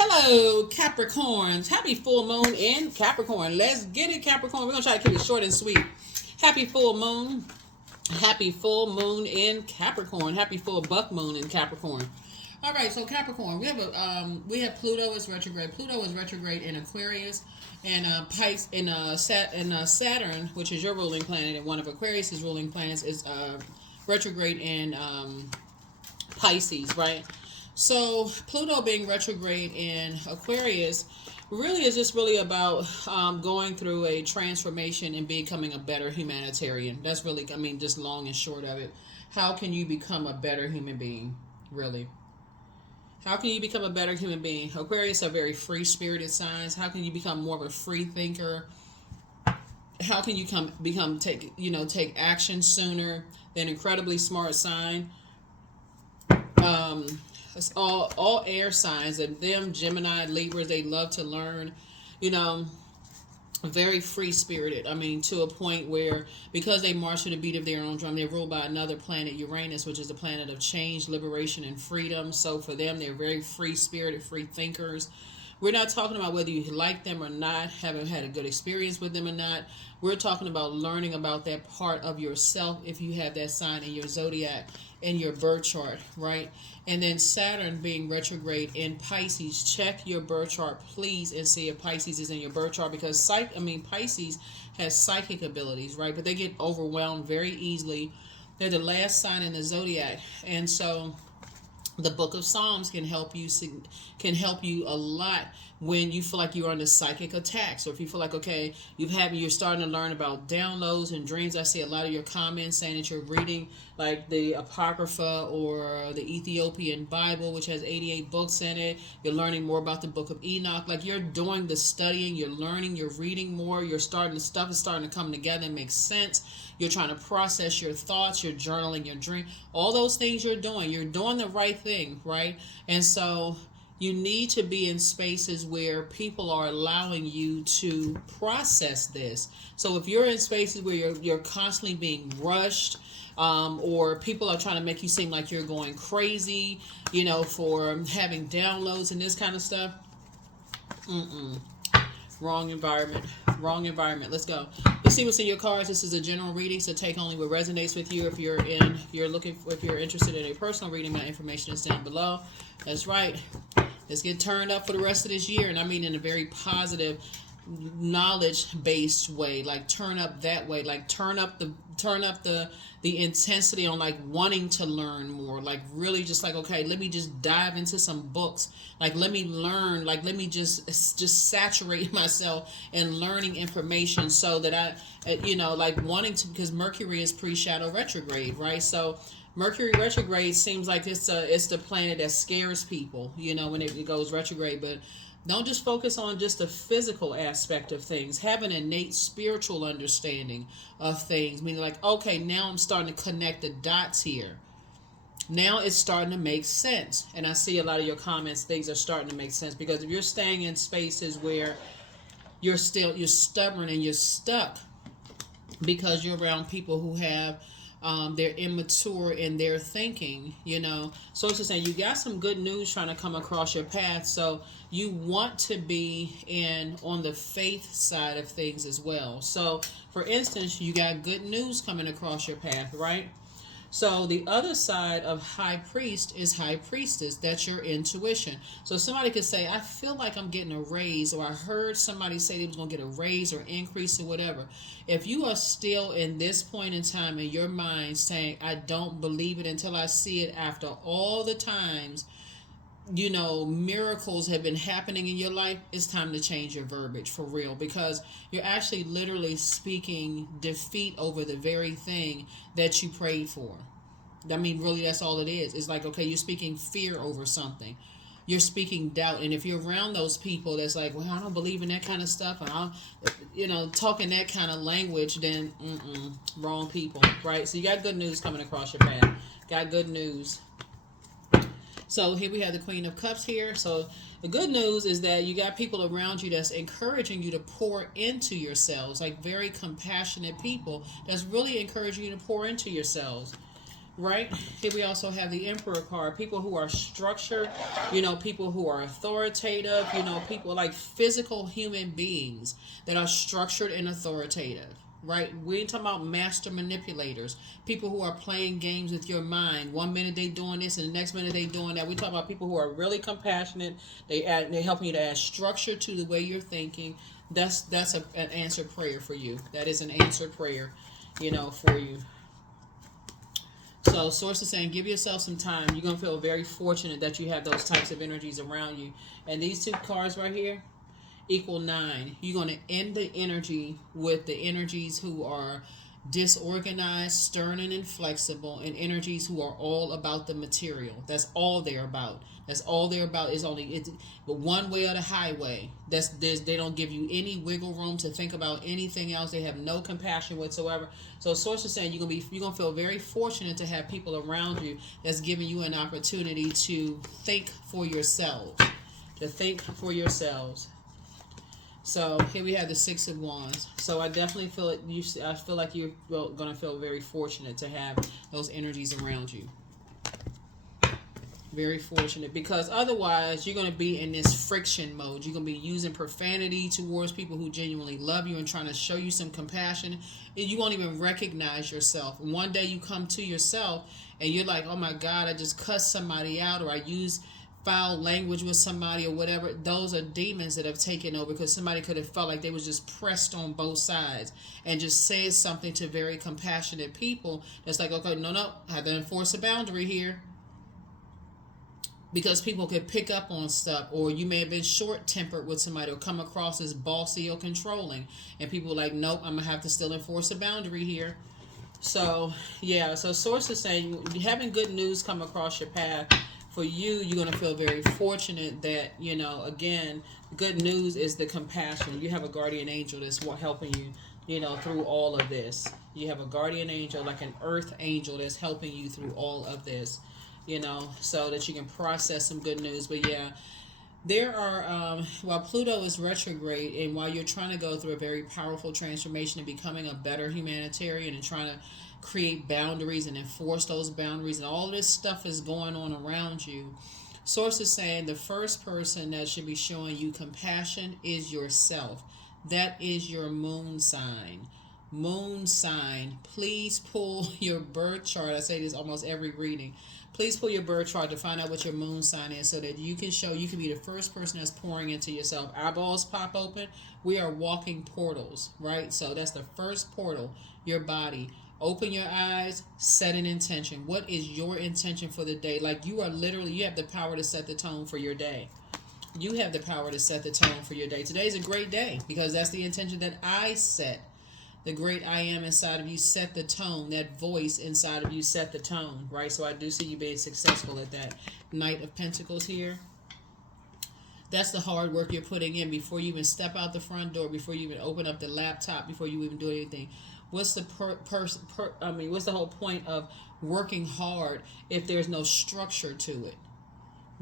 Hello, Capricorns. Happy full moon in Capricorn. Let's get it, Capricorn. We're going to try to keep it short and sweet. Happy full moon. Happy full moon in Capricorn. Happy full buck moon in Capricorn. All right, so Capricorn, we have Pluto is retrograde. Pluto is retrograde in Aquarius, and Pikes in Saturn, which is your ruling planet, and one of Aquarius's ruling planets is retrograde in Pisces, right? So Pluto being retrograde in Aquarius really is just really about going through a transformation and becoming a better humanitarian. That's really, I mean, just long and short of it. How can you become a better human being, really? How can you become a better human being? Aquarius are very free-spirited signs. How can you become more of a free thinker? How can you take action sooner? Than incredibly smart sign. It's all air signs, and them Gemini, Libras, they love to learn. You know, very free spirited. I mean, to a point where because they march to the beat of their own drum, they're ruled by another planet, Uranus, which is the planet of change, liberation, and freedom. So for them, they're very free spirited, free thinkers. We're not talking about whether you like them or not, haven't had a good experience with them or not. We're talking about learning about that part of yourself if you have that sign in your zodiac, in your birth chart, right? And then Saturn being retrograde in Pisces. Check your birth chart, please, and see if Pisces is in your birth chart, because Pisces has psychic abilities, right? But they get overwhelmed very easily. They're the last sign in the zodiac, and so the book of Psalms can help you a lot when you feel like you're under psychic attacks, or if you feel like, okay, you're starting to learn about downloads and dreams. I see a lot of your comments saying that you're reading like the Apocrypha or the Ethiopian Bible, which has 88 books in it. You're learning more about the book of Enoch. Like, you're doing the studying, you're learning, you're reading more, stuff is starting to come together and make sense. You're trying to process your thoughts, you're journaling your dream, all those things you're doing the right thing, right? And so you need to be in spaces where people are allowing you to process this. So if you're in spaces where you're constantly being rushed, or people are trying to make you seem like you're going crazy, for having downloads and this kind of stuff, wrong environment. Let's go. Let's see what's in your cards. This is a general reading, so take only what resonates with you. If you're interested in a personal reading, my information is down below. That's right. Let's get turned up for the rest of this year, and I mean in a very positive, knowledge-based way. Like, turn up that way. Like, turn up the intensity on, like, wanting to learn more. Like, really just like, okay, let me just dive into some books. Like, let me learn. Like, let me just saturate myself in learning information, so that I, like, wanting to, because Mercury is pre-shadow retrograde, right? So Mercury retrograde seems like it's the planet that scares people, when it goes retrograde. But don't just focus on just the physical aspect of things. Have an innate spiritual understanding of things. Meaning, like, okay, now I'm starting to connect the dots here. Now it's starting to make sense. And I see a lot of your comments, things are starting to make sense. Because if you're staying in spaces where you're stubborn and you're stuck because you're around people who have they're immature in their thinking, So it's just saying you got some good news trying to come across your path. So you want to be on the faith side of things as well. So, for instance, you got good news coming across your path, right? So the other side of high priest is high priestess. That's your intuition. So somebody could say, I feel like I'm getting a raise, or I heard somebody say they was going to get a raise or increase or whatever. If you are still in this point in time in your mind saying, I don't believe it until I see it, after all the times miracles have been happening in your life, it's time to change your verbiage for real, because you're actually literally speaking defeat over the very thing that you prayed for. I mean, really, that's all it is. It's like, okay, you're speaking fear over something. You're speaking doubt. And if you're around those people that's like, well, I don't believe in that kind of stuff, and I'm, talking that kind of language, then wrong people, right? So you got good news coming across your path. Got good news. So here we have the Queen of Cups here. So the good news is that you got people around you that's encouraging you to pour into yourselves, like very compassionate people that's really encouraging you to pour into yourselves. right? Here we also have the Emperor card. People who are structured, people who are authoritative, people like physical human beings that are structured and authoritative, right? We ain't talking about master manipulators, people who are playing games with your mind. One minute they doing this and the next minute they doing that. We talk about people who are really compassionate. They helping you to add structure to the way you're thinking. That's an answered prayer for you. That is an answered prayer, for you. So source is saying, give yourself some time. You're going to feel very fortunate that you have those types of energies around you. And these two cards right here equal 9. You're going to end the energy with the energies who are disorganized, stern, and inflexible, and energies who are all about the material. That's all they're about. That's all they're about. Is only but one way or the highway. They don't give you any wiggle room to think about anything else. They have no compassion whatsoever. So source is saying you're gonna feel very fortunate to have people around you that's giving you an opportunity to think for yourselves. To think for yourselves. So here we have the 6 of Wands. So I definitely feel it. I feel like you're going to feel very fortunate to have those energies around you. Very fortunate, because otherwise you're going to be in this friction mode. You're going to be using profanity towards people who genuinely love you and trying to show you some compassion. And you won't even recognize yourself. And one day you come to yourself and you're like, oh my God, I just cussed somebody out, or I used foul language with somebody or whatever. Those are demons that have taken over, because somebody could have felt like they was just pressed on both sides and just said something to very compassionate people that's like, okay, no, I have to enforce a boundary here, because people could pick up on stuff. Or you may have been short-tempered with somebody or come across as bossy or controlling, and people are like, nope, I'm gonna have to still enforce a boundary here. So yeah, so source is saying having good news come across your path. For you, you're going to feel very fortunate that, again, good news is the compassion. You have a guardian angel that's helping you, through all of this. You have a guardian angel, like an earth angel, that's helping you through all of this, so that you can process some good news. But yeah, there are, while Pluto is retrograde, and while you're trying to go through a very powerful transformation and becoming a better humanitarian and trying to create boundaries and enforce those boundaries, and all this stuff is going on around you, source is saying the first person that should be showing you compassion is yourself. That is your moon sign. Moon sign. Please pull your birth chart. I say this almost every reading. Please pull your birth chart to find out what your moon sign is, so that you can be the first person that's pouring into yourself. Eyeballs pop open. We are walking portals, right? So that's the first portal, your body. Open your eyes, set an intention. What is your intention for the day? Like, you have the power to set the tone for your day. You have the power to set the tone for your day. Today's a great day, because that's the intention that I set. The great I am inside of you set the tone. That voice inside of you set the tone, right? So I do see you being successful at that. Knight of Pentacles here. That's the hard work you're putting in before you even step out the front door, before you even open up the laptop, before you even do anything. What's the what's the whole point of working hard if there's no structure to it?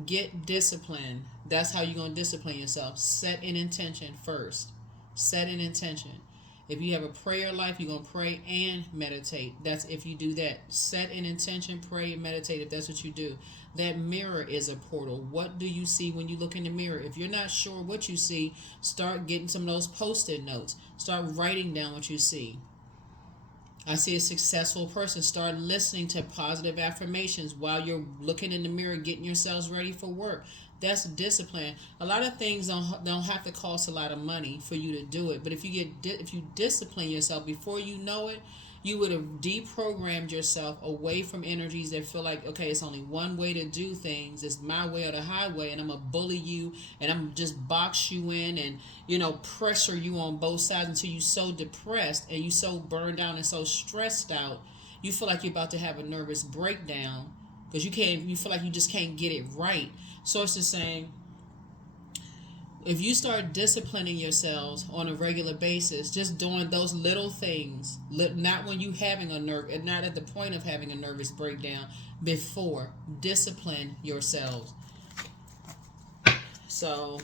Get discipline. That's how you're going to discipline yourself. Set an intention first. Set an intention. If you have a prayer life, you're going to pray and meditate. That's if you do that. Set an intention, pray and meditate if that's what you do. That mirror is a portal. What do you see when you look in the mirror? If you're not sure what you see, start getting some of those post-it notes. Start writing down what you see. I see a successful person. Start listening to positive affirmations while you're looking in the mirror, getting yourselves ready for work. That's discipline. A lot of things don't have to cost a lot of money for you to do it. But if you discipline yourself, before you know it, you would have deprogrammed yourself away from energies that feel like, okay, it's only one way to do things. It's my way or the highway, and I'm going to bully you, and I'm just box you in and, pressure you on both sides until you're so depressed and you so burned out and so stressed out, you feel like you're about to have a nervous breakdown because you feel like you just can't get it right. Source is saying, if you start disciplining yourselves on a regular basis, just doing those little things, not when you having and not at the point of having a nervous breakdown, before, discipline yourselves. So,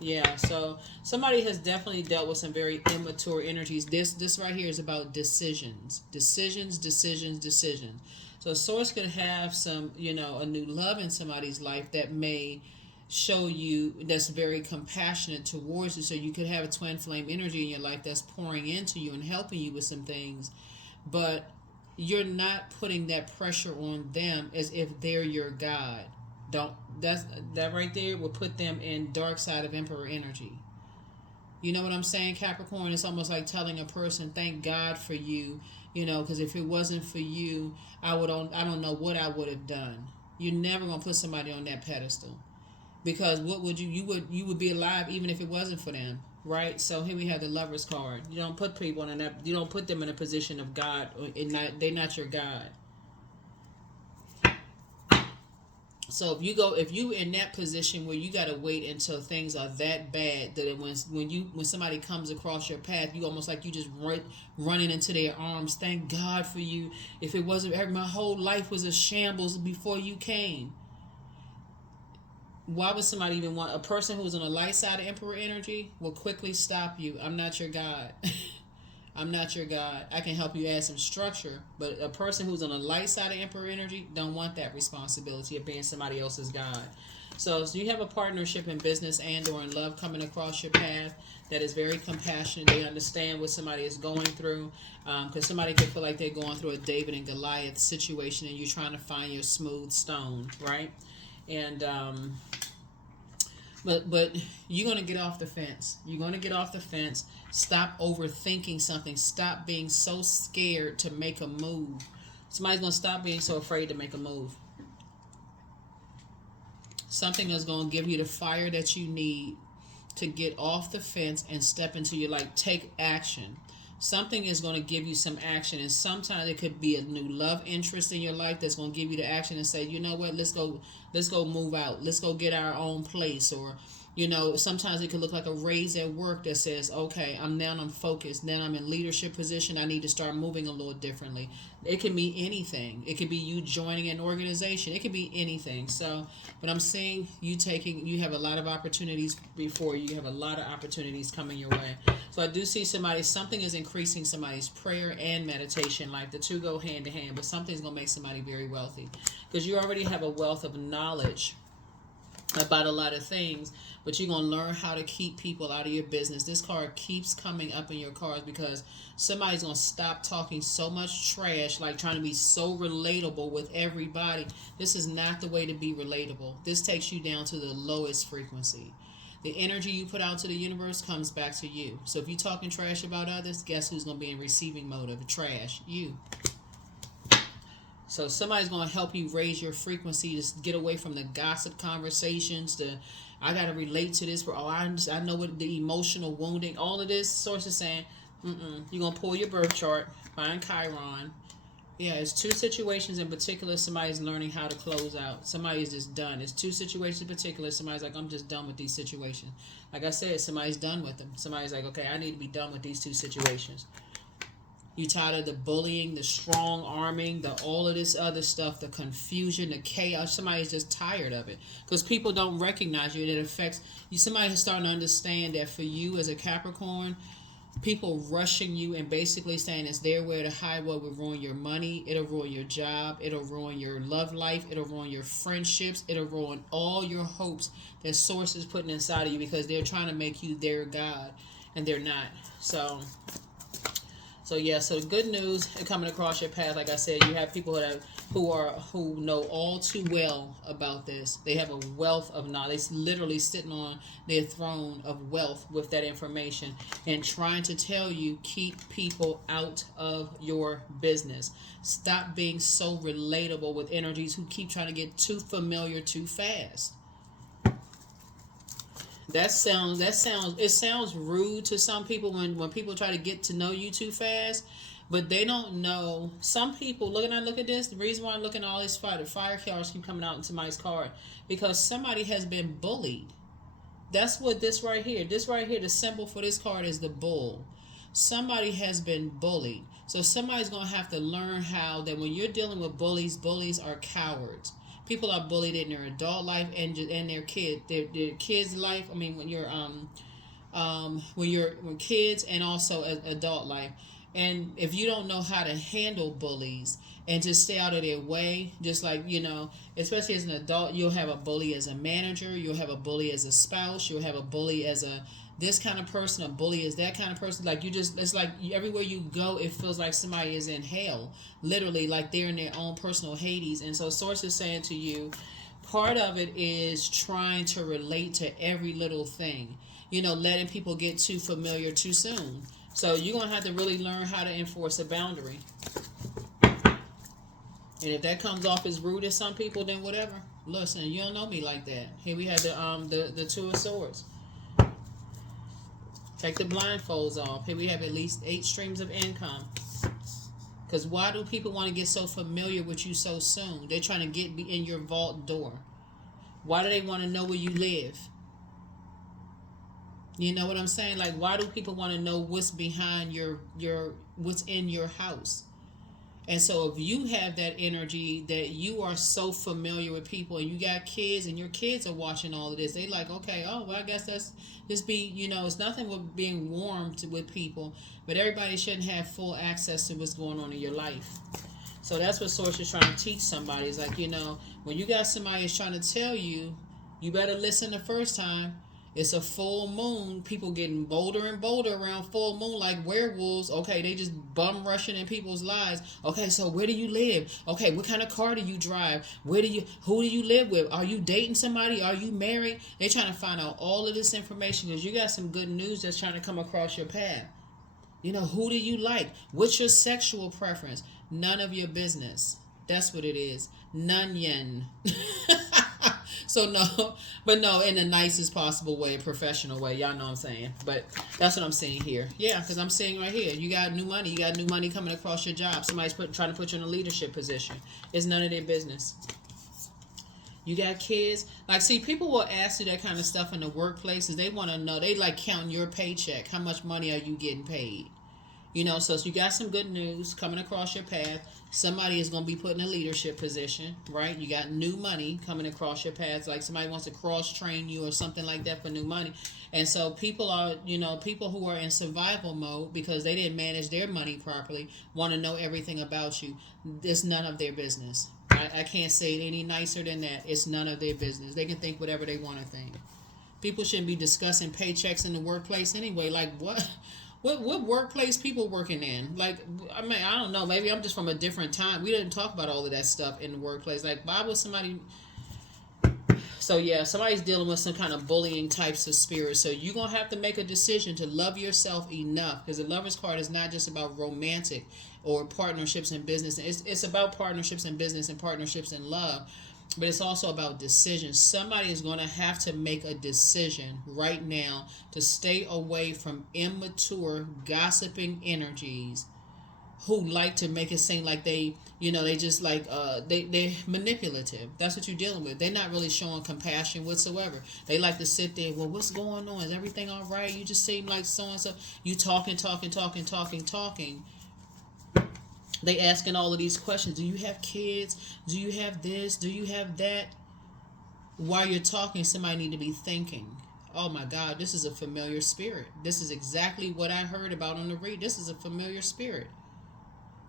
yeah, so somebody has definitely dealt with some very immature energies. This right here is about decisions. Decisions. So source could have some, a new love in somebody's life that may show you, that's very compassionate towards you. So you could have a twin flame energy in your life that's pouring into you and helping you with some things, but you're not putting that pressure on them as if they're your God. Don't that right there will put them in dark side of Emperor energy. You know what I'm saying, Capricorn? It's almost like telling a person, "Thank God for you," because if it wasn't for you, I don't know what I would have done. You're never gonna put somebody on that pedestal, because what would you would be alive even if it wasn't for them, right? So here we have the Lovers card. You don't put people in that. You don't put them in a position of God. They're not your God. So if you in that position where you gotta wait until things are that bad that when somebody comes across your path, you almost like you just running into their arms. Thank God for you. If it wasn't, my whole life was a shambles before you came. Why would somebody even want a person who's on the light side of Emperor energy will quickly stop you? I'm not your God. I'm not your God. I can help you add some structure, but a person who's on the light side of Emperor energy don't want that responsibility of being somebody else's God. So you have a partnership in business and or in love coming across your path that is very compassionate. They understand what somebody is going through, because somebody could feel like they're going through a David and Goliath situation, and you're trying to find your smooth stone, right? And but you're going to get off the fence. You're going to get off the fence. Stop overthinking something. Stop being so scared to make a move. Somebody's going to stop being so afraid to make a move. Something is going to give you the fire that you need to get off the fence and step into your life. Take action. Something is going to give you some action, and sometimes it could be a new love interest in your life that's going to give you the action and say, you know what, let's go move out, let's go get our own place. Or sometimes it could look like a raise at work that says, okay, I'm focused, now I'm in leadership position, I need to start moving a little differently. It can be anything. It could be you joining an organization. It could be anything. So, but I'm saying you have a lot of opportunities before you. You have a lot of opportunities coming your way. So I do see something is increasing somebody's prayer and meditation life. The two go hand in hand, but something's going to make somebody very wealthy, because you already have a wealth of knowledge about a lot of things, but you're going to learn how to keep people out of your business. This card keeps coming up in your cards because somebody's going to stop talking so much trash, like trying to be so relatable with everybody. This is not the way to be relatable. This takes you down to the lowest frequency. The energy you put out to the universe comes back to you. So if you're talking trash about others, guess who's going to be in receiving mode of the trash? You. So somebody's going to help you raise your frequency to get away from the gossip conversations, I got to relate to this, I know what the emotional wounding, all of this. Source is saying, you're going to pull your birth chart, find Chiron. Yeah, it's two situations in particular somebody's learning how to close out. Somebody's just done. It's two situations in particular. Somebody's like, I'm just done with these situations. Like I said, somebody's done with them. Somebody's like, okay, I need to be done with these two situations. You tired of the bullying, the strong arming, all of this other stuff, the confusion, the chaos. Somebody's just tired of it because people don't recognize you, and it affects you. Somebody is starting to understand that for you as a Capricorn, people rushing you and basically saying it's their way to hide what will ruin your money. It'll ruin your job. It'll ruin your love life. It'll ruin your friendships. It'll ruin all your hopes that Source is putting inside of you because they're trying to make you their God, and they're not. So the good news coming across your path, like I said, you have people who know all too well about this. They have a wealth of knowledge. They're literally sitting on their throne of wealth with that information and trying to tell you, keep people out of your business. Stop being so relatable with energies who keep trying to get too familiar too fast. It sounds rude to some people when people try to get to know you too fast, but they don't know. Some people, look at this. The reason why I'm looking at all these fire cards keep coming out into my card, because somebody has been bullied. That's what this right here, the symbol for this card is the bull. Somebody has been bullied. So somebody's going to have to learn how that when you're dealing with bullies are cowards. People are bullied in their adult life and their kids' life. I mean, when kids and also adult life. And if you don't know how to handle bullies and just stay out of their way, just like, especially as an adult, you'll have a bully as a manager, you'll have a bully as a spouse, you'll have a bully as a this kind of person, a bully is that kind of person. Like it's like everywhere you go, it feels like somebody is in hell, literally, like they're in their own personal Hades. And so Source is saying to you, part of it is trying to relate to every little thing, letting people get too familiar too soon. So you're going to have to really learn how to enforce a boundary. And if that comes off as rude as some people, then whatever. Listen, you don't know me like that. Here we have the Two of Swords. Take the blindfolds off. Here we have at least 8 streams of income. Because why do people want to get so familiar with you so soon? They're trying to get in your vault door. Why do they want to know where you live? You know what I'm saying? Like, why do people want to know what's behind what's in your house? And so if you have that energy that you are so familiar with people and you got kids and your kids are watching all of this, they like, okay, oh, well, I guess that's just be, it's nothing with being warm with people, but everybody shouldn't have full access to what's going on in your life. So that's what Source is trying to teach somebody. It's like, when you got somebody that's trying to tell you, you better listen the first time. It's a full moon. People getting bolder and bolder around full moon like werewolves. Okay, they just bum rushing in people's lives. Okay, so where do you live? Okay, what kind of car do you drive? Who do you live with? Are you dating somebody? Are you married? They're trying to find out all of this information because you got some good news that's trying to come across your path. Who do you like? What's your sexual preference? None of your business. That's what it is. None yen. So no, but no, in the nicest possible way, professional way. Y'all know what I'm saying. But that's what I'm saying here. Yeah, because I'm saying right here, you got new money. You got new money coming across your job. Somebody's trying to put you in a leadership position. It's none of their business. You got kids. Like, see, people will ask you that kind of stuff in the workplaces. They want to know. They like counting your paycheck. How much money are you getting paid? So you got some good news coming across your path. Somebody is going to be put in a leadership position, right? You got new money coming across your path. Like somebody wants to cross-train you or something like that for new money. And so people are, people who are in survival mode because they didn't manage their money properly want to know everything about you. It's none of their business. I can't say it any nicer than that. It's none of their business. They can think whatever they want to think. People shouldn't be discussing paychecks in the workplace anyway. Like, what? What workplace people working in? Like, I mean, I don't know. Maybe I'm just from a different time. We didn't talk about all of that stuff in the workplace. Like, why would somebody... So, yeah, somebody's dealing with some kind of bullying types of spirit. So, you're going to have to make a decision to love yourself enough. Because the Lover's card is not just about romantic or partnerships in business. It's about partnerships in business and partnerships in love. But it's also about decisions. Somebody is going to have to make a decision right now to stay away from immature, gossiping energies who like to make it seem like they just like, they're manipulative. That's what you're dealing with. They're not really showing compassion whatsoever. They like to sit there, well, what's going on? Is everything all right? You just seem like so-and-so. You talking. They asking all of these questions. Do you have kids? Do you have this? Do you have that? While you're talking, somebody need to be thinking, oh my God, this is a familiar spirit. This is exactly what I heard about on the read. This is a familiar spirit.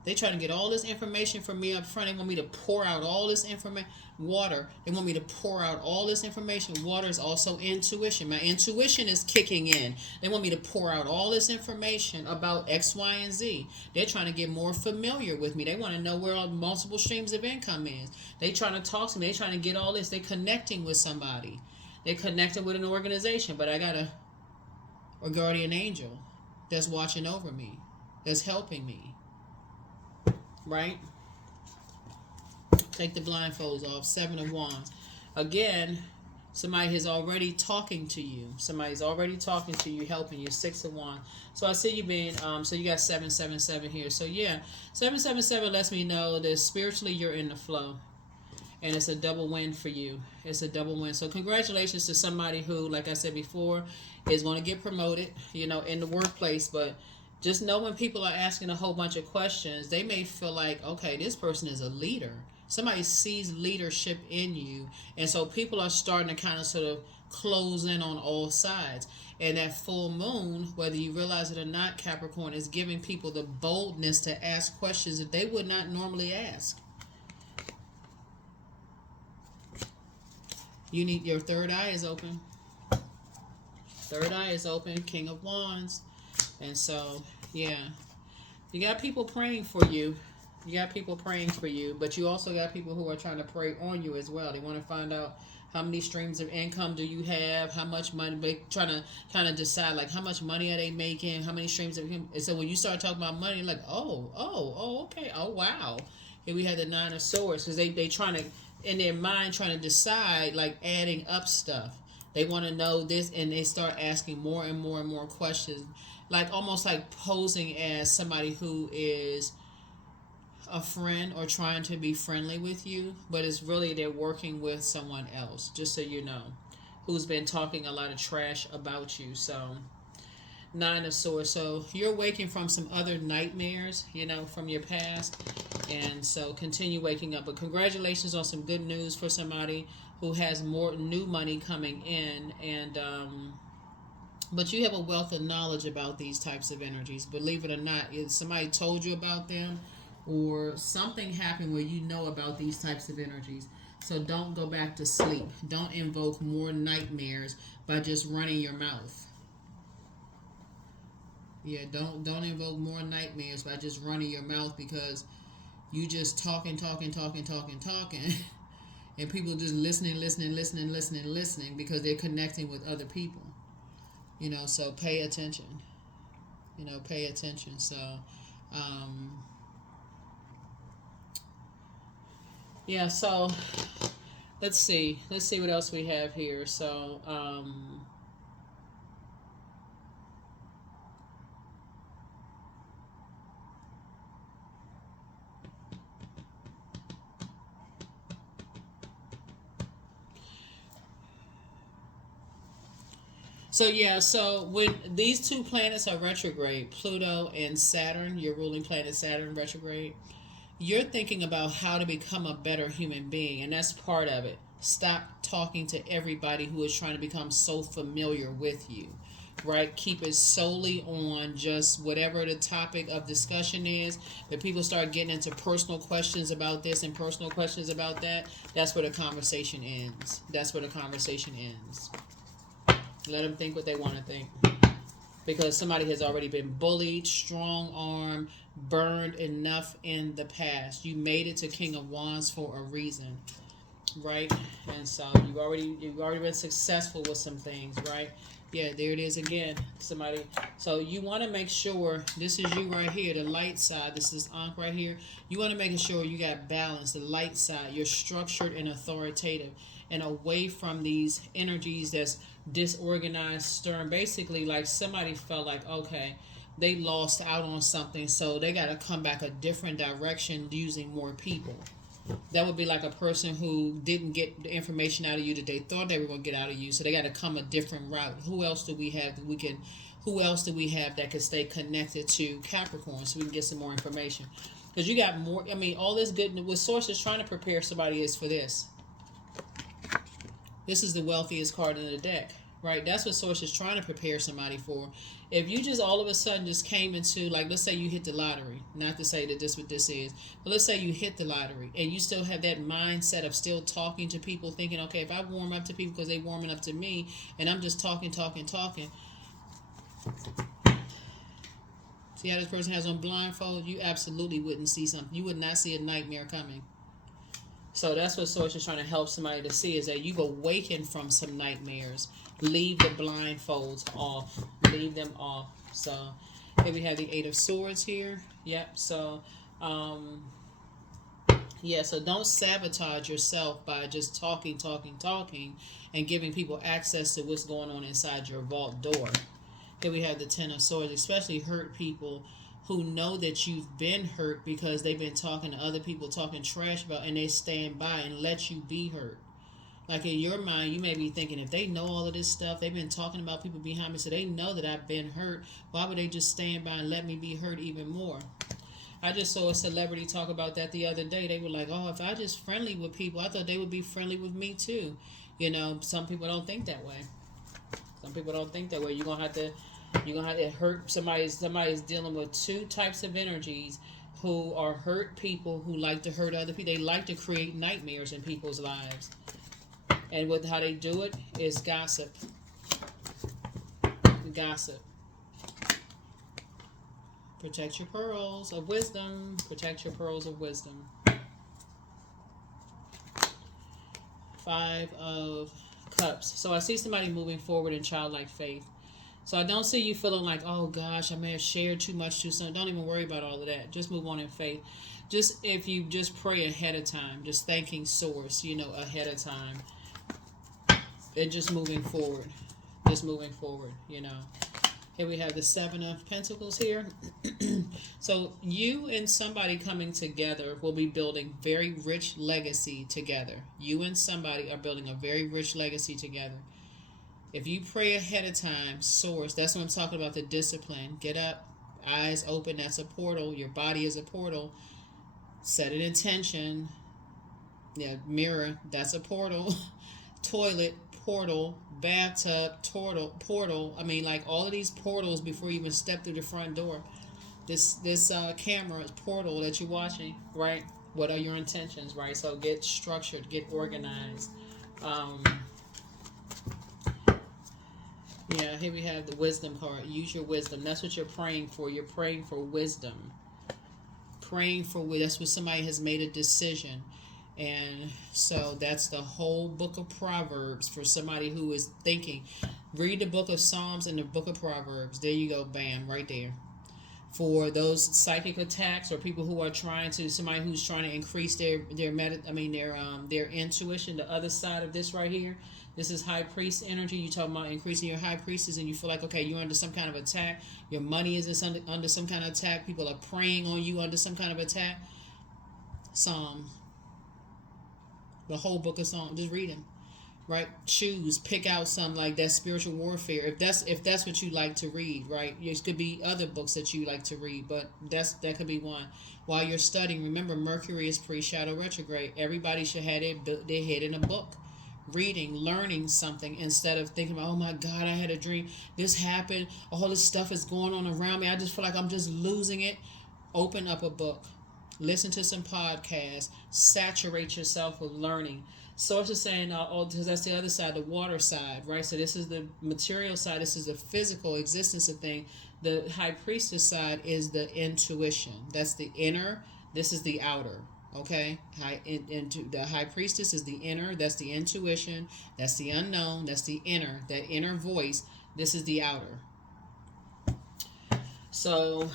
They trying to get all this information from me up front. They want me to pour out all this information. Water. They want me to pour out all this information. Water is also intuition. My intuition is kicking in. They want me to pour out all this information about X, Y, and Z. They're trying to get more familiar with me. They want to know where all multiple streams of income is. They trying to talk to me. They trying to get all this. They connecting with somebody. They connected with an organization. But I got a guardian angel that's watching over me, that's helping me. Right? Take the blindfolds off. 7 of Wands. Again, somebody is already talking to you. Somebody's already talking to you, helping you. 6 of Wands. So I see you being, so you got 777 here. So yeah, 777 lets me know that spiritually you're in the flow. And it's a double win for you. It's a double win. So congratulations to somebody who, like I said before, is going to get promoted, in the workplace. But just know when people are asking a whole bunch of questions, they may feel like, okay, this person is a leader. Somebody sees leadership in you. And so people are starting to kind of sort of close in on all sides. And that full moon, whether you realize it or not, Capricorn, is giving people the boldness to ask questions that they would not normally ask. You need, your third eye is open. Third eye is open, King of Wands. And so, yeah, you got people praying for you. You got people praying for you, but you also got people who are trying to prey on you as well. They want to find out how many streams of income do you have, how much money, they trying to kind of decide like how much money are they making, how many streams of income. And so when you start talking about money, like, okay, oh wow. Here we had the Nine of Swords, because they trying to, in their mind, trying to decide, like adding up stuff. They want to know this, and they start asking more and more and more questions, like almost like posing as somebody who is a friend or trying to be friendly with you, but it's really they're working with someone else, just so you know, who's been talking a lot of trash about you. So, Nine of Swords. So you're waking from some other nightmares, from your past, and so continue waking up. But congratulations on some good news for somebody who has more new money coming in, and but you have a wealth of knowledge about these types of energies. Believe it or not, if somebody told you about them, or something happened where you know about these types of energies. So don't go back to sleep. Don't invoke more nightmares by just running your mouth. Yeah, don't invoke more nightmares by just running your mouth, because you just talking, and people just listening, because they're connecting with other people. So pay attention. Pay attention. So, yeah, so let's see what else we have here. So, so when these two planets are retrograde, Pluto and Saturn, your ruling planet Saturn retrograde, you're thinking about how to become a better human being, and that's part of it. Stop talking to everybody who is trying to become so familiar with you, right? Keep it solely on just whatever the topic of discussion is. But people start getting into personal questions about this and personal questions about that, that's where the conversation ends. Let them think what they want to think, because somebody has already been bullied, strong-armed, burned enough in the past. You made it to King of Wands for a reason, right? And so you've already been successful with some things, right? Yeah, there it is again. Somebody. So you want to make sure, this is you right here, the light side. This is Ankh right here. You want to make sure you got balance, the light side. You're structured and authoritative, and away from these energies that's disorganized, stern. Basically, like somebody felt like, okay, they lost out on something, so they got to come back a different direction using more people. That would be like a person who didn't get the information out of you that they thought they were going to get out of you, so they got to come a different route. Who else do we have that can stay connected to Capricorn, so we can get some more information? Because you got more. I mean, all this good. What Source is trying to prepare somebody is for this. This is the wealthiest card in the deck, right? That's what Source is trying to prepare somebody for. If you just all of a sudden just came into, like, let's say you hit the lottery, not to say that this what this is, but let's say you hit the lottery and you still have that mindset of still talking to people, thinking, okay, if I warm up to people because they warming up to me, and I'm just talking. See how this person has on blindfold? You absolutely wouldn't see something. You would not see a nightmare coming. So that's what Source is trying to help somebody to see, is that you've awakened from some nightmares. Leave the blindfolds off. Leave them off. So here we have the Eight of Swords here. Yep. So, so don't sabotage yourself by just talking, and giving people access to what's going on inside your vault door. Here we have the Ten of Swords, especially hurt people who know that you've been hurt because they've been talking to other people, talking trash about, and they stand by and let you be hurt. Like in your mind, you may be thinking, if they know all of this stuff, they've been talking about people behind me, so they know that I've been hurt, why would they just stand by and let me be hurt even more? I just saw a celebrity talk about that the other day. They were like, oh, if I just friendly with people, I thought they would be friendly with me too. You know, some people don't think that way. Some people don't think that way. You're gonna have to hurt somebody's dealing with two types of energies who are hurt people who like to hurt other people. They like to create nightmares in people's lives. And with how they do it is gossip. Gossip. Protect your pearls of wisdom. Protect your pearls of wisdom. 5 of Cups. So I see somebody moving forward in childlike faith. So I don't see you feeling like, oh gosh, I may have shared too much too soon. Don't even worry about all of that. Just move on in faith. Just if you just pray ahead of time, just thanking Source, ahead of time. And just moving forward. Just moving forward, Here we have the 7 of Pentacles here. So you and somebody coming together will be building very rich legacy together. You and somebody are building a very rich legacy together. If you pray ahead of time, Source, that's what I'm talking about, the discipline. Get up, eyes open, that's a portal. Your body is a portal. Set an intention. Yeah, mirror, that's a portal. Toilet, portal. Bathtub, portal. I mean, like all of these portals before you even step through the front door. This camera is portal that you're watching, right? What are your intentions, right? So get structured, get organized. Yeah, here we have the wisdom card. Use your wisdom. That's what you're praying for. You're praying for wisdom. That's what somebody has made a decision. And so that's the whole book of Proverbs for somebody who is thinking. Read the book of Psalms and the book of Proverbs. There you go, bam, right there. For those psychic attacks or people who are somebody who's trying to increase their intuition, the other side of this right here. This is high priest energy. You talking about increasing your high priestess and you feel like, okay, you're under some kind of attack. Your money is under some kind of attack. People are preying on you under some kind of attack. Psalms. The whole book of Psalms. Just read them. Right? Pick out something like that, spiritual warfare. If that's what you like to read, right? It could be other books that you like to read, but that could be one. While you're studying, remember Mercury is pre-shadow retrograde. Everybody should have their head in a book. Reading, learning something instead of thinking about, oh my God, I had a dream. This happened. All this stuff is going on around me. I just feel like I'm just losing it. Open up a book. Listen to some podcasts. Saturate yourself with learning. Source is saying, because that's the other side, the water side, right? So this is the material side. This is the physical existence of thing. The high priestess side is the intuition. That's the inner. This is the outer. Okay, the high priestess is the inner. That's the intuition. That's the unknown. That's the inner. That inner voice. This is the outer. So,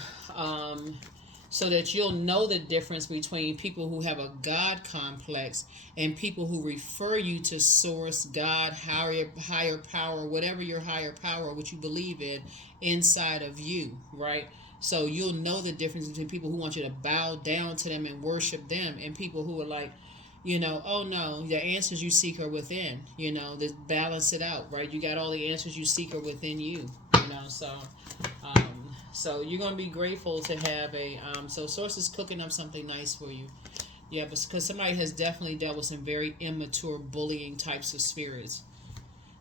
so that you'll know the difference between people who have a God complex and people who refer you to Source, God, higher power, whatever your higher power, what you believe in, inside of you, right? So you'll know the difference between people who want you to bow down to them and worship them and people who are like, oh no, the answers you seek are within, to balance it out, right? You got all the answers you seek are within you, so you're going to be grateful to have so Source is cooking up something nice for you. Yeah, because somebody has definitely dealt with some very immature bullying types of spirits.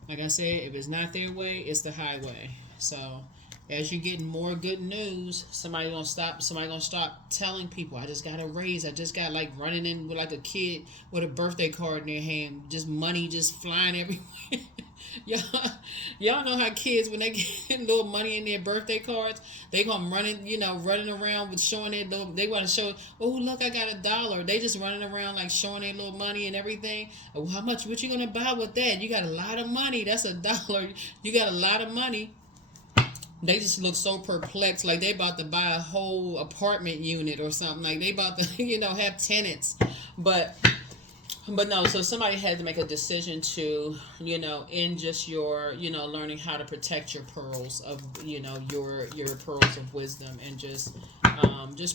Like I said, if it's not their way, it's the highway. So as you're getting more good news, somebody gonna stop telling people, I just got a raise. I just got like running in with like a kid with a birthday card in their hand, just money just flying everywhere. y'all know how kids, when they get little money in their birthday cards, they come running around with showing their little, they want to show, oh look, I got $1. They just running around like showing their little money and everything. Oh, how much, what you gonna buy with that? You got a lot of money. That's $1. You got a lot of money. They just look so perplexed, like they about to buy a whole apartment unit or something. Like they about to, have tenants. But no, so somebody had to make a decision to, in just your, learning how to protect your pearls of, your pearls of wisdom and just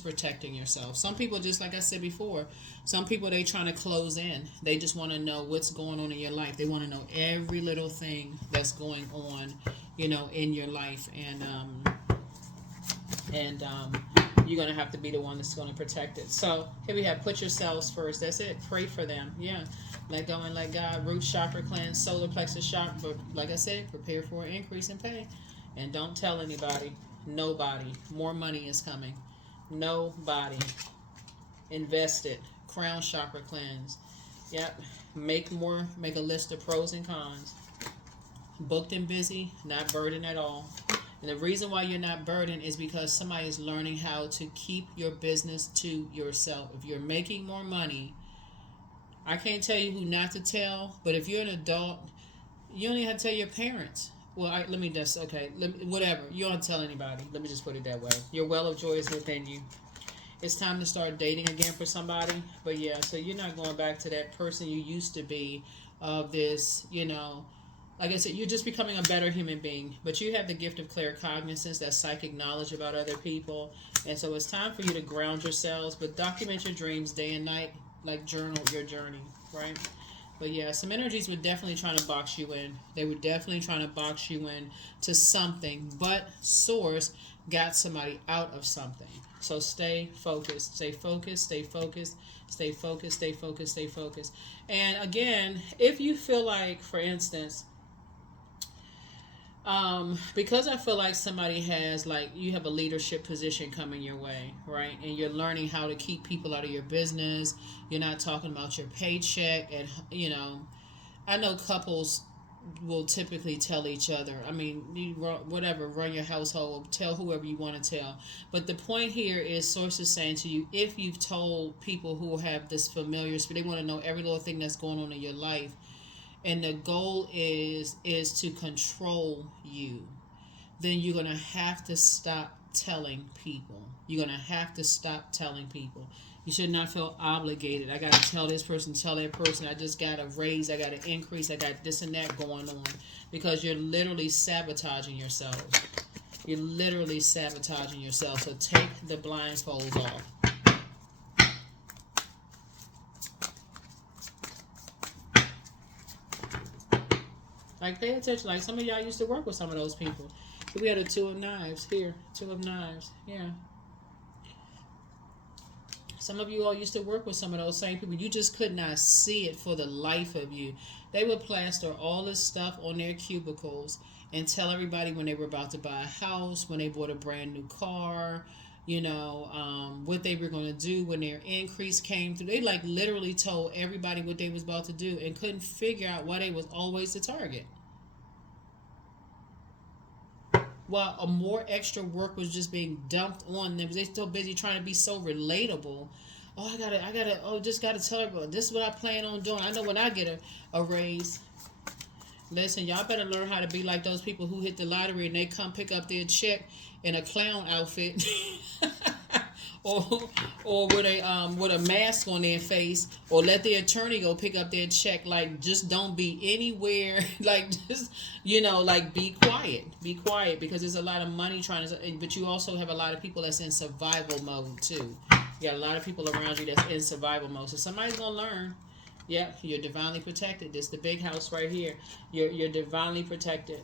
protecting yourself. Some people, just like I said before, some people, they trying to close in. They just want to know what's going on in your life. They want to know every little thing that's going on, in your life. And you're going to have to be the one that's going to protect it. So here we have put yourselves first. That's it. Pray for them. Yeah. Let go and let God. Root chakra cleanse, solar plexus chakra. But like I said, prepare for an increase in pay. And don't tell anybody. Nobody. More money is coming. Nobody. Invest it. Crown chakra cleanse. Yep. Make a list of pros and cons. Booked and busy, not burdened at all. And the reason why you're not burdened is because somebody is learning how to keep your business to yourself. If you're making more money, I can't tell you who not to tell, but if you're an adult, you don't even have to tell your parents. Well, whatever. You don't have to tell anybody. Let me just put it that way. Your well of joy is within you. It's time to start dating again for somebody. But yeah, so you're not going back to that person you used to be of this, like I said, you're just becoming a better human being. But you have the gift of claircognizance, that psychic knowledge about other people. And so it's time for you to ground yourselves, but document your dreams day and night, like journal your journey, right? But yeah, some energies were definitely trying to box you in. They were definitely trying to box you in to something. But Source got somebody out of something. So stay focused. Stay focused. Stay focused. Stay focused. Stay focused. Stay focused. And again, if you feel like, for instance, because I feel like somebody has, like, you have a leadership position coming your way, right? And you're learning how to keep people out of your business. You're not talking about your paycheck. And, I know couples will typically tell each other. I mean, run your household, tell whoever you want to tell. But the point here is Source is saying to you, if you've told people who have this familiar spirit, they want to know every little thing that's going on in your life, and the goal is to control you, then you're going to have to stop telling people. You're going to have to stop telling people. You should not feel obligated. I got to tell this person, tell that person. I just got a raise. I got an increase. I got this and that going on. Because you're literally sabotaging yourself. You're literally sabotaging yourself. So take the blindfolds off. Like, pay attention. Like, some of y'all used to work with some of those people. We had a Two of Knives here. Two of Knives. Yeah. Some of you all used to work with some of those same people. You just could not see it for the life of you. They would plaster all this stuff on their cubicles and tell everybody when they were about to buy a house, when they bought a brand new car, what they were going to do when their increase came through. They like literally told everybody what they was about to do and couldn't figure out why they was always the target. While a more extra work was just being dumped on them. They're still busy trying to be so relatable. Just gotta tell everybody, this is what I plan on doing. I know when I get a raise. Listen, y'all better learn how to be like those people who hit the lottery and they come pick up their check in a clown outfit. or with a mask on their face, or let their attorney go pick up their check. Like, just don't be anywhere. Like, just be quiet because there's a lot of money but you also have a lot of people that's in survival mode too. You got a lot of people around you that's in survival mode, so somebody's gonna learn. Yep, you're divinely protected. This is the big house right here. You're divinely protected.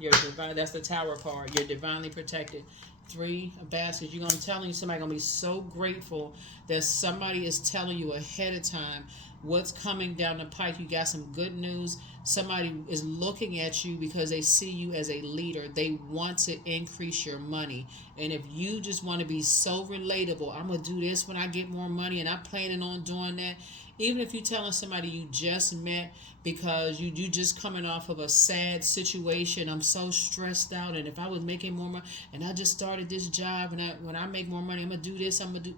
That's the Tower card. You're divinely protected. 3 of Baskets. I'm telling you, somebody's going to be so grateful that somebody is telling you ahead of time what's coming down the pike. You got some good news. Somebody is looking at you because they see you as a leader. They want to increase your money. And if you just want to be so relatable, I'm going to do this when I get more money and I'm planning on doing that. Even if you're telling somebody you just met because you just coming off of a sad situation, I'm so stressed out, and if I was making more money, and I just started this job, and when I make more money, I'm going to do this, I'm going to do,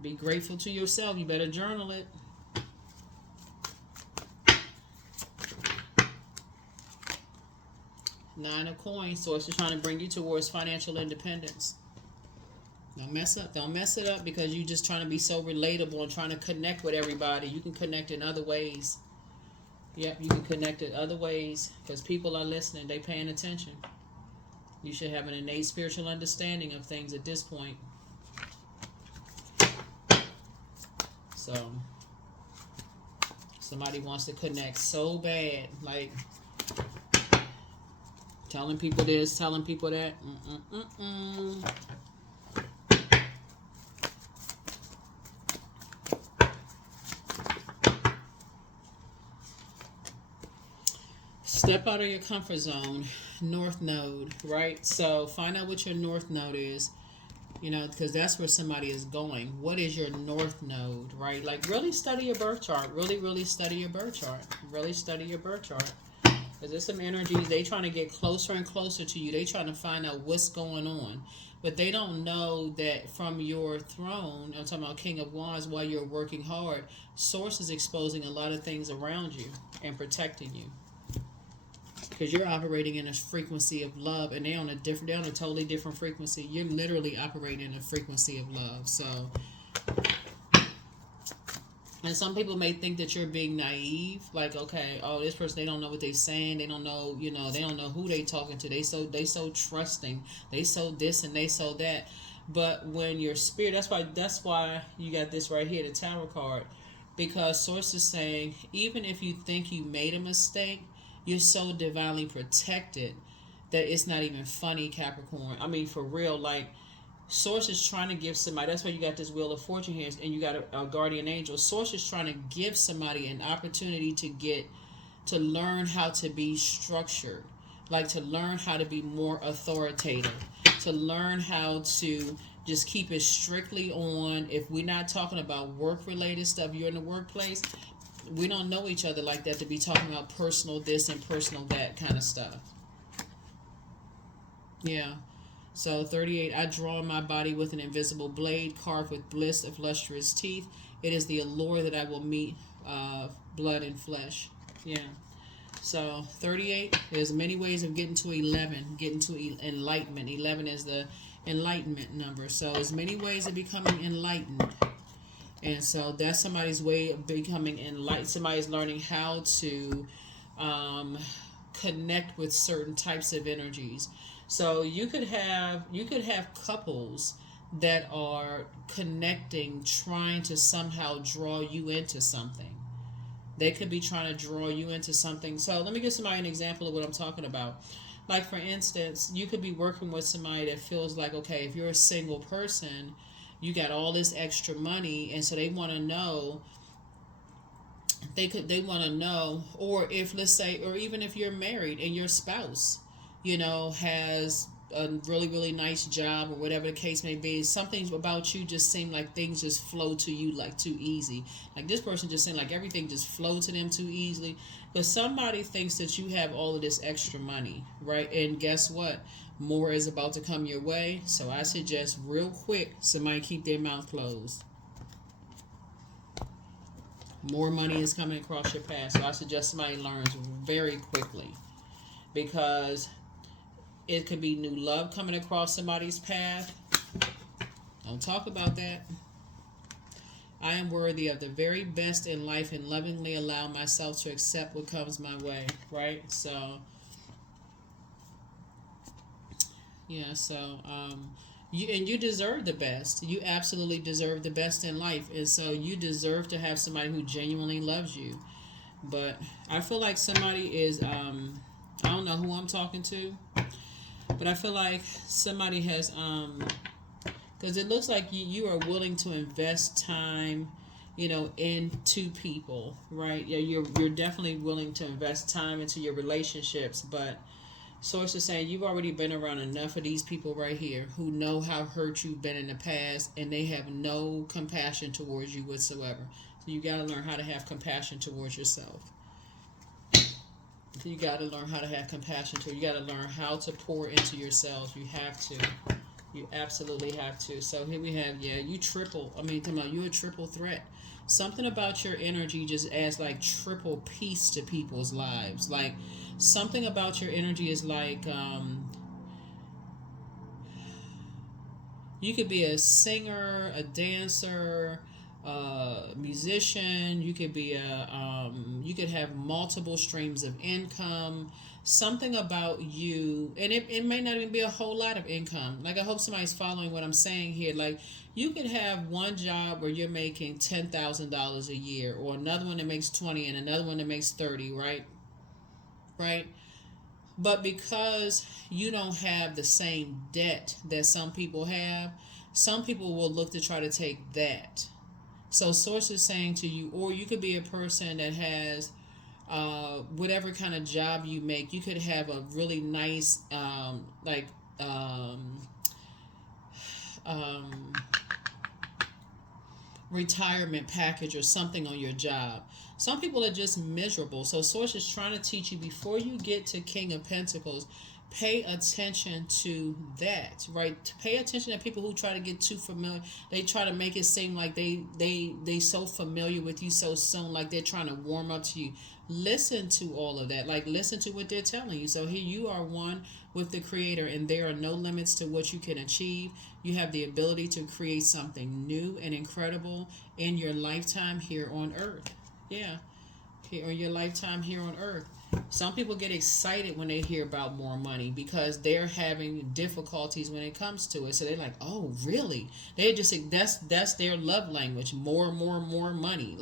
Be grateful to yourself. You better journal it. Nine of Coins. Source is trying to bring you towards financial independence. Don't mess it up because you're just trying to be so relatable and trying to connect with everybody. You can connect in other ways. Yep, you can connect in other ways because people are listening. They paying attention. You should have an innate spiritual understanding of things at this point. So, somebody wants to connect so bad. Like, Telling people this, telling people that. Mm-mm-mm-mm. Step out of your comfort zone. North node, right? So find out what your north node is, because that's where somebody is going. What is your north node, right? Like, really study your birth chart. Really, really study your birth chart. Really study your birth chart. Because there's some energies, they trying to get closer and closer to you. They trying to find out what's going on. But they don't know that from your throne, I'm talking about King of Wands, while you're working hard, Source is exposing a lot of things around you and protecting you. Because you're operating in a frequency of love, and they're on a totally different frequency. You're literally operating in a frequency of love. So, and some people may think that you're being naive, like, okay, oh, this person, they don't know what they're saying, they don't know, they don't know who they talking to. They so trusting, they so this and they so that. But when your spirit, that's why you got this right here, the Tower card, because Source is saying, even if you think you made a mistake, you're so divinely protected that it's not even funny, Capricorn. I mean, for real, like, Source is trying to give somebody, that's why you got this Wheel of Fortune here, and you got a guardian angel. Source is trying to give somebody an opportunity to learn how to be structured, like to learn how to be more authoritative, to learn how to just keep it strictly on. If we're not talking about work-related stuff, you're in the workplace, we don't know each other like that to be talking about personal this and personal that kind of stuff. Yeah. So 38, I draw my body with an invisible blade carved with bliss of lustrous teeth. It is the allure that I will meet blood and flesh. Yeah. So 38, there's many ways of getting to 11, getting to enlightenment. 11 is the enlightenment number. So there's many ways of becoming enlightened. And so that's somebody's way of becoming enlightened. Somebody's learning how to connect with certain types of energies. So you could have couples that are connecting, trying to somehow draw you into something. They could be trying to draw you into something. So let me give somebody an example of what I'm talking about. Like, for instance, you could be working with somebody that feels like, okay, if you're a single person, you got all this extra money, and so they want to know, or if, let's say, or even if you're married and your spouse, has a really, really nice job or whatever the case may be, something about you just seem like things just flow to you like too easy. Like, this person just seemed like everything just flowed to them too easily. But somebody thinks that you have all of this extra money, right? And guess what? More is about to come your way. So I suggest real quick, somebody keep their mouth closed. More money is coming across your path. So I suggest somebody learns very quickly, because it could be new love coming across somebody's path. Don't talk about that. I am worthy of the very best in life and lovingly allow myself to accept what comes my way, right? So yeah, so you deserve the best. You absolutely deserve the best in life, and so you deserve to have somebody who genuinely loves you. But I feel like somebody is I don't know who I'm talking to, but I feel like somebody has because it looks like you are willing to invest time, into people, right? Yeah, you're definitely willing to invest time into your relationships, but Source is saying you've already been around enough of these people right here who know how hurt you've been in the past, and they have no compassion towards you whatsoever. So you got to learn how to have compassion towards yourself. You got to learn how to have compassion you got to learn how to pour into yourself. You have to. You absolutely have to. So here we have, you you're a triple threat. Something about your energy just adds like triple peace to people's lives. Like, something about your energy is like, you could be a singer, a dancer, musician. You could be you could have multiple streams of income. Something about you, and it may not even be a whole lot of income. Like, I hope somebody's following what I'm saying here. Like, you could have one job where you're making $10,000 a year, or another one that makes 20, and another one that makes 30, right? Right? But because you don't have the same debt that some people will look to try to take that. So source is saying to you, or you could be a person that has whatever kind of job you make. You could have a really nice um, um, retirement package or something on your job. Some people are just miserable. So source is trying to teach you before you get to King of Pentacles, pay attention to that, right? Pay attention to people who try to get too familiar. They try to make it seem like they so familiar with you so soon, like they're trying to warm up to you. Listen to all of that. Like listen to what they're telling you. So here you are one with the creator, and there are no limits to what you can achieve. You have the ability to create something new and incredible in your lifetime here on earth. Yeah, here in your lifetime here on earth. Some people get excited when they hear about more money because they're having difficulties when it comes to it. So they're like, "Oh, really?" They just that's their love language. More money.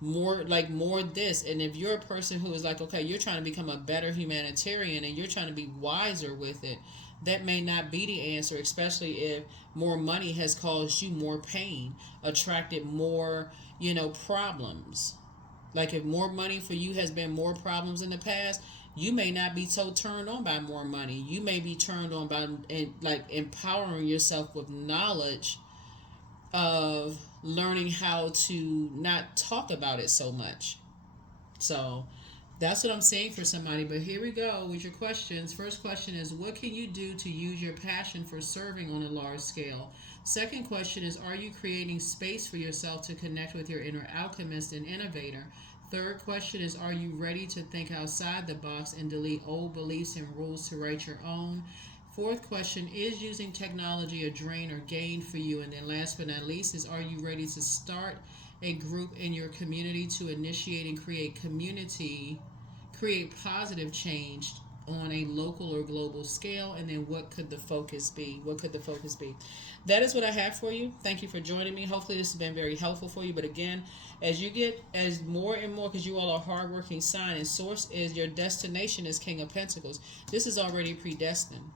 More this. And if you're a person who is like, "Okay, you're trying to become a better humanitarian and you're trying to be wiser with it," that may not be the answer, especially if more money has caused you more pain, attracted more, problems. Like if more money for you has been more problems in the past, you may not be so turned on by more money. You may be turned on by empowering yourself with knowledge of learning how to not talk about it so much. So that's what I'm saying for somebody. But here we go with your questions. First question is, what can you do to use your passion for serving on a large scale? Second question is, are you creating space for yourself to connect with your inner alchemist and innovator? Third question is, are you ready to think outside the box and delete old beliefs and rules to write your own? Fourth question, is using technology a drain or gain for you? And then last but not least is, are you ready to start a group in your community to initiate and create positive change on a local or global scale? And then what could the focus be? That is what I have for you. Thank you for joining me. Hopefully this has been very helpful for you. But again, as more and more, because you all are hardworking sign, and source is your destination is King of Pentacles. This is already predestined.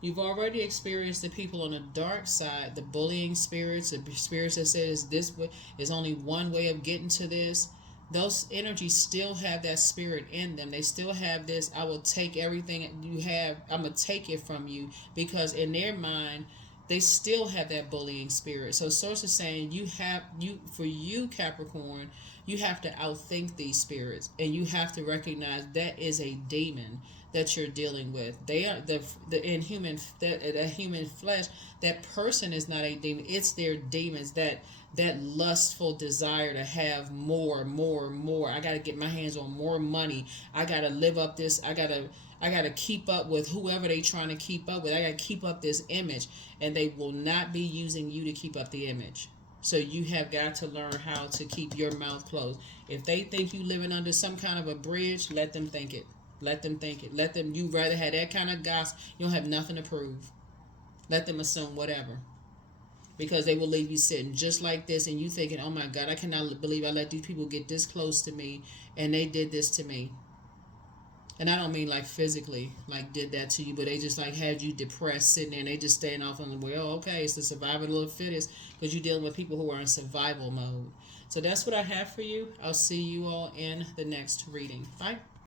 You've already experienced the people on the dark side, the bullying spirits, the spirits that says this is only one way of getting to this. Those energies still have that spirit in them. They still have this, I will take everything you have, I'm going to take it from you, because in their mind, they still have that bullying spirit. So source is saying for you Capricorn, you have to outthink these spirits, and you have to recognize that is a demon that you're dealing with. They are the in human that a human flesh. That person is not a demon. It's their demons, that lustful desire to have more. I got to get my hands on more money. I got to live up this. I got to keep up with whoever they trying to keep up with. I got to keep up this image, and they will not be using you to keep up the image. So you have got to learn how to keep your mouth closed. If they think you living under some kind of a bridge, let them think it. Let them think it. Let them, you rather have that kind of gossip. You don't have nothing to prove. Let them assume whatever. Because they will leave you sitting just like this, and you thinking, oh my God, I cannot believe I let these people get this close to me, and they did this to me. And I don't mean like physically, like did that to you, but they just like had you depressed sitting there, and they just staying off on the way. Oh, okay, it's the survival of the fittest, because you're dealing with people who are in survival mode. So that's what I have for you. I'll see you all in the next reading. Bye.